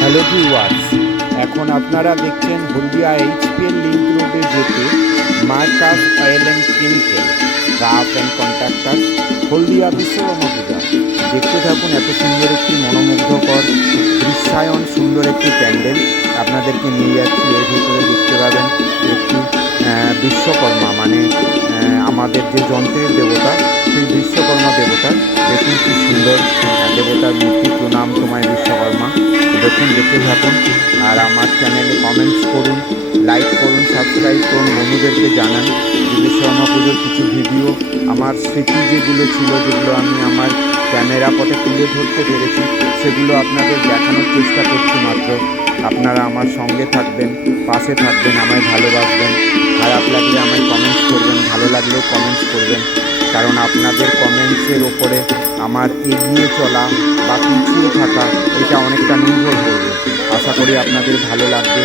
Hello viewers, এখন আপনারা দেখছেন হলদিয়া এইচপিএল লিঙ্ক রোডে যেতে Marcus oil and chemical rough and contractor Haldia Vishwakarma Puja. দেখতে থাকুন এত সুন্দর একটি মনোমুগ্ধকর দৃশ্যায়ন, সুন্দর একটি প্যান্ডেল আপনাদেরকে নিয়ে যাচ্ছি। এর ভিতরে দেখতে পাবেন একটি বিশ্বকর্মা মানে আমাদের যে যন্ত্রের দেবতা, সেই বিশ্বকর্মা দেবতার দেখুন কি সুন্দর দেবতার মূর্তি। প্রণাম তোমায় বিশ্বকর্মা। দেখুন, দেখতে থাকুন আর আমার চ্যানেলে কমেন্টস করুন, লাইক করুন, সাবস্ক্রাইব করুন, বন্ধুদেরকে জানান যে বিশ্বকর্মা পুজোর কিছু ভিডিও আমার স্মৃতি যেগুলো ছিল, যেগুলো আমি আমার ক্যামেরা পটে তুলে ধরতে পেরেছি, সেগুলো আপনাদের দেখানোর চেষ্টা করছি মাত্র। আপনারা আমার সঙ্গে থাকবেন, পাশে থাকবেন, আমায় ভালোবাসবেন। খারাপ লাগলে আমায় কমেন্টস করবেন, ভালো লাগলেও কমেন্টস করবেন, কারণ আপনাদের কমেন্টসের ওপরে আমার এগিয়ে চলা বা পিছিয়ে থাকা এটা অনেকটা নির্ভর করবে। আশা করি আপনাদের ভালো লাগবে।